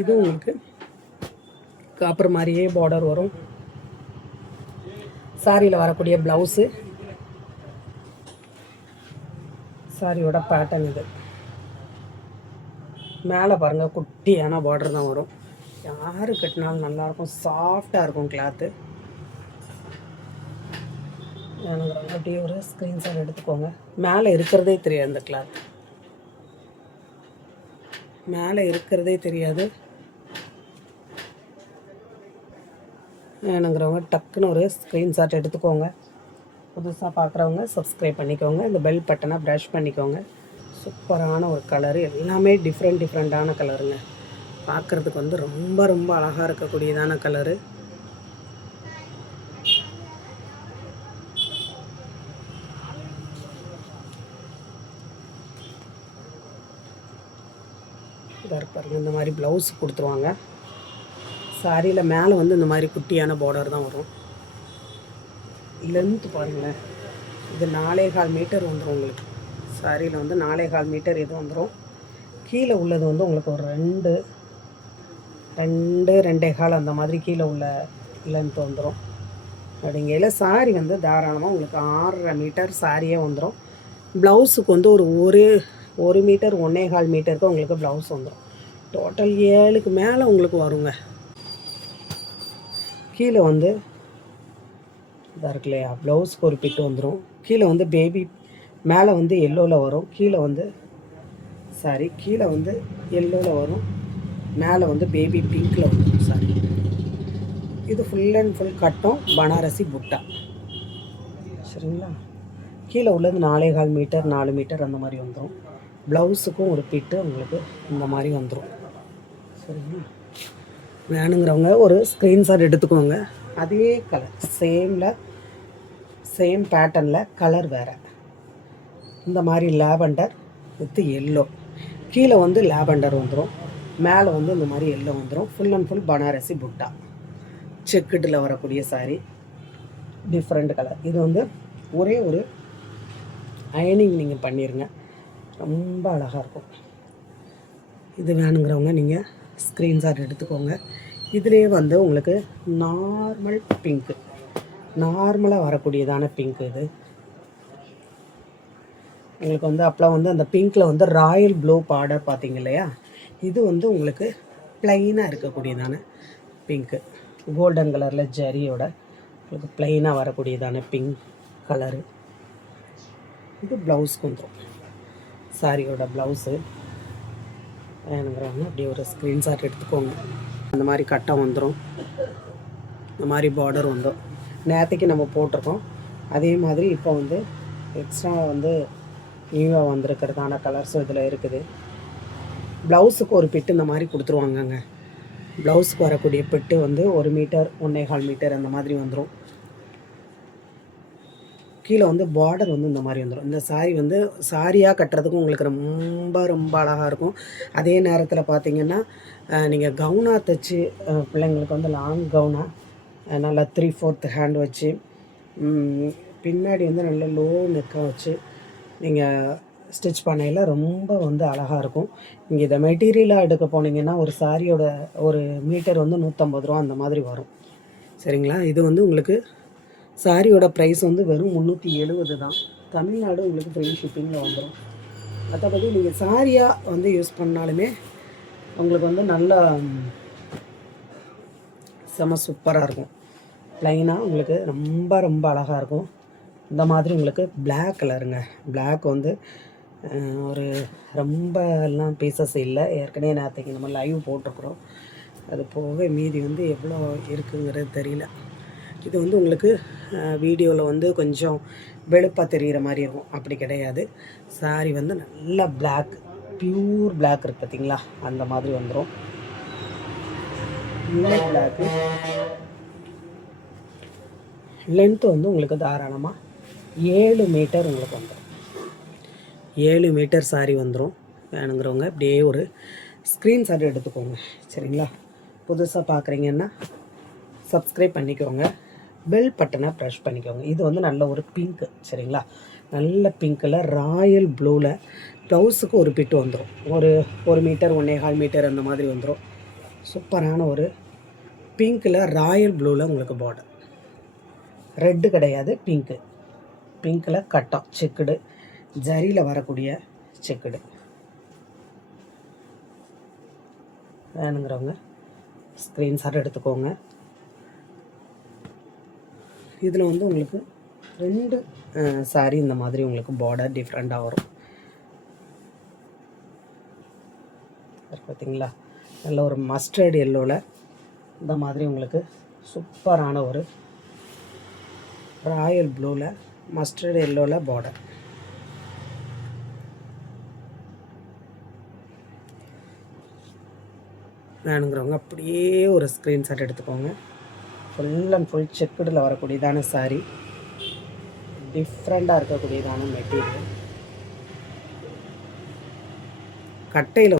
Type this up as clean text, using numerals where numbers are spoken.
இது உங்களுக்கு காப்பர் மாதிரியே பார்டர் வரும். சாரியில் வரக்கூடிய ப்ளவுஸு, சாரியோட பேட்டர்ன் இது. மேலே பாருங்கள் குட்டியான பார்டர் தான் வரும். யார் கட்டினாலும் நல்லாயிருக்கும், சாஃப்டாக இருக்கும் கிளாத்து. எனக்கு அப்படியே ஒரு ஸ்க்ரீன்ஷாட் எடுத்துக்கோங்க. மேலே இருக்கிறதே தெரியாது, அந்த கிளாத் மேலே இருக்கிறதே தெரியாது. வேணுங்கிறவங்க டக்குன்னு ஒரு ஸ்க்ரீன்ஷாட் எடுத்துக்கோங்க. புதுசாக பார்க்குறவங்க சப்ஸ்கிரைப் பண்ணிக்கோங்க. இந்த பெல் பட்டனை ப்ரஷ் பண்ணிக்கோங்க. சூப்பரான ஒரு கலரு, எல்லாமே டிஃப்ரெண்ட்டான கலருங்க. பார்க்குறதுக்கு வந்து ரொம்ப ரொம்ப அழகாக இருக்கக்கூடியதான கலரு. இதாக பாருங்கள், இந்த மாதிரி ப்ளவுஸ் கொடுத்துருவாங்க. சாரியில் மேலே வந்து இந்த மாதிரி குட்டியான பார்டர் தான் வரும். லென்த்து பாருங்களேன், இது 4.25 மீட்டர் வந்துடும் உங்களுக்கு. சாரியில் வந்து 4.25 மீட்டர் இது வந்துடும். கீழே உள்ளது வந்து உங்களுக்கு ஒரு 2.25 அந்த மாதிரி கீழே உள்ள லென்த் வந்துடும். அப்படிங்கையில் சாரி வந்து தாராளமாக உங்களுக்கு 6.5 மீட்டர் சாரியே வந்துடும். ப்ளவுஸுக்கு வந்து ஒரு மீட்டர் 1.25 மீட்டருக்கு உங்களுக்கு ப்ளவுஸ் வந்துடும். டோட்டல் 7க்கு மேலே உங்களுக்கு வருங்க. கீழே வந்து இதாக இருக்கு இல்லையா, ப்ளவுஸ்க்கு ஒரு பிட்டு வந்துடும். கீழே வந்து பேபி, மேலே வந்து எல்லோவில் வரும், கீழே வந்து எல்லோவில் வரும், மேலே வந்து பேபி பிங்க்கில் வந்துடும் சாரி. இது ஃபுல் அண்ட் ஃபுல் கட்டும் பனாரசி புட்டா. சரிங்களா? கீழே உள்ளது 4.25 மீட்டர் 4 மீட்டர் அந்த மாதிரி வந்துடும். ப்ளவுஸுக்கும் ஒரு பிட்டு உங்களுக்கு இந்த மாதிரி வந்துடும். சரிங்களா? வேணுங்கிறவங்க ஒரு ஸ்க்ரீன்ஷாட் எடுத்துக்கோங்க. அதே கலர் சேம் பேட்டர்னில் கலர் வேறு. இந்த மாதிரி லாவெண்டர் வித் எல்லோ. கீழே வந்து லாவெண்டர் வந்துடும், மேலே வந்து இந்த மாதிரி எல்லோ வந்துடும். ஃபுல் அண்ட் ஃபுல் பனாரசி புட்டா செக்குடில் வரக்கூடிய சாரி. Different colour. இது வந்து ஒரே ஒரு அயனிங் நீங்கள் பண்ணிடுங்க, ரொம்ப அழகாக இருக்கும். இது வேணுங்கிறவங்க நீங்கள் ஸ்க்ரீன்ஷாட் எடுத்துக்கோங்க. இதிலே வந்து உங்களுக்கு நார்மல் பிங்க்கு, நார்மலாக வரக்கூடியதான பிங்க். இது உங்களுக்கு வந்து அப்போலாம் வந்து அந்த பிங்க்கில் வந்து ராயல் ப்ளூ பார்டர் பார்த்தீங்க இல்லையா, இது வந்து உங்களுக்கு ப்ளைனாக இருக்கக்கூடியதான பிங்க்கு. கோல்டன் கலரில் ஜரியோட உங்களுக்கு ப்ளைனாக வரக்கூடியதான பிங்க் கலரு. இது ப்ளவுஸ்க்கு வந்துடும், சாரியோட ப்ளவுஸு. வேணுங்கிறவங்க அப்படியே ஒரு ஸ்க்ரீன்ஷாட் எடுத்துக்கோங்க. அந்த மாதிரி கட்டம் வந்துடும், இந்த மாதிரி பார்டர் வந்துடும். நேற்றுக்கு நம்ம போட்டிருக்கோம், அதே மாதிரி இப்போ வந்து எக்ஸ்ட்ரா வந்து நியூவாக வந்திருக்கிறதான கலர்ஸும் இதில் இருக்குது. ப்ளவுஸுக்கு ஒரு பிட்டு இந்த மாதிரி கொடுத்துருவாங்கங்க. ப்ளவுஸுக்கு வரக்கூடிய பிட்டு வந்து 1 மீட்டர் 1.25 மீட்டர் அந்த மாதிரி வந்துடும். கீழே வந்து பார்டர் வந்து இந்த மாதிரி வந்துடும். இந்த சாரி வந்து சாரியாக கட்டுறதுக்கும் உங்களுக்கு ரொம்ப ரொம்ப அழகாக இருக்கும். அதே நேரத்தில் பார்த்திங்கன்னா நீங்கள் கவுனாக தைச்சி பிள்ளைங்களுக்கு வந்து லாங் கவுனாக நல்லா 3/4 ஹேண்ட் வச்சு பின்னாடி வந்து நல்ல லோ நெக்காக வச்சு நீங்கள் ஸ்டிச் பண்ணையில் ரொம்ப வந்து அழகாக இருக்கும். நீங்கள் இதை மெட்டீரியலாக எடுக்க போனீங்கன்னா ஒரு சாரியோட ஒரு மீட்டர் வந்து 150 ரூபா அந்த மாதிரி வரும். சரிங்களா? இது வந்து உங்களுக்கு சாரியோட ப்ரைஸ் வந்து வெறும் 370 தான். தமிழ்நாடு உங்களுக்கு ஃப்ரீ ஷிப்பிங்கில் வந்துடும். மற்றபடி நீங்கள் சாரியாக வந்து யூஸ் பண்ணாலுமே உங்களுக்கு வந்து நல்லா செம சூப்பராக இருக்கும். ப்ளைனாக உங்களுக்கு ரொம்ப ரொம்ப அழகாக இருக்கும். இந்த மாதிரி உங்களுக்கு பிளாக் கலருங்க. பிளாக் வந்து ஒரு ரொம்ப எல்லாம் பீசஸ் இல்லை, ஏற்கனவே நேற்றுக்கு நம்ம லைவ் போட்டிருக்குறோம். அது போக மீதி வந்து எவ்வளோ இருக்குங்கிறது தெரியல. இது வந்து உங்களுக்கு வீடியோவில் வந்து கொஞ்சம் வெளுப்பாக தெரிகிற மாதிரி இருக்கும், அப்படி கிடையாது. சாரி வந்து நல்லா பிளாக், பியூர் பிளாக் இருக்குது பார்த்தீங்களா, அந்த மாதிரி வந்துடும். பிளாக்கு லென்த்து வந்து உங்களுக்கு தாராளமாக 7 மீட்டர் உங்களுக்கு வந்துடும். 7 மீட்டர் சாரி வந்துடும். வேணுங்கிறவங்க அப்படியே ஒரு ஸ்க்ரீன்ஷாட் எடுத்துக்கோங்க. சரிங்களா? புதுசாக பார்க்குறீங்கன்னா சப்ஸ்கிரைப் பண்ணிக்கோங்க, பெல் பட்டனை ப்ரெஷ் பண்ணிக்கோங்க. இது வந்து நல்ல ஒரு பிங்க்கு. சரிங்களா? நல்ல பிங்க்கில் ராயல் ப்ளூவில் ப்ளவுஸுக்கு ஒரு பிட்டு வந்துடும். ஒரு மீட்டர் 1.25 மீட்டர் அந்த மாதிரி வந்துடும். சூப்பரான ஒரு பிங்க்கில் ராயல் ப்ளூவில் உங்களுக்கு பார்டர். ரெட்டு கிடையாது, பிங்க்கில் கட்டம் செக்குடு, ஜரியில் வரக்கூடிய செக்குடு. வேணுங்கிறவங்க ஸ்க்ரீன்ஷாட் எடுத்துக்கோங்க. இதில் வந்து உங்களுக்கு 2 சாரீ இந்த மாதிரி உங்களுக்கு பார்டர் டிஃப்ரெண்ட்டாக வரும். பார்த்தீங்களா, நல்ல ஒரு மஸ்டர்ட் எல்லோவில் இந்த மாதிரி உங்களுக்கு சூப்பரான ஒரு ராயல் ப்ளூவில் மஸ்டர்ட் எல்லோவில் பார்டர். வேணுங்கிறவங்க அப்படியே ஒரு ஸ்க்ரீன்ஷாட் எடுத்துக்கோங்க. ஃபுல் அண்ட் ஃபுல் செக்குடில் வரக்கூடியதான சாரீ, டிஃப்ரெண்ட்டாக இருக்கக்கூடியதான மெட்டீரியல். கட்டையில்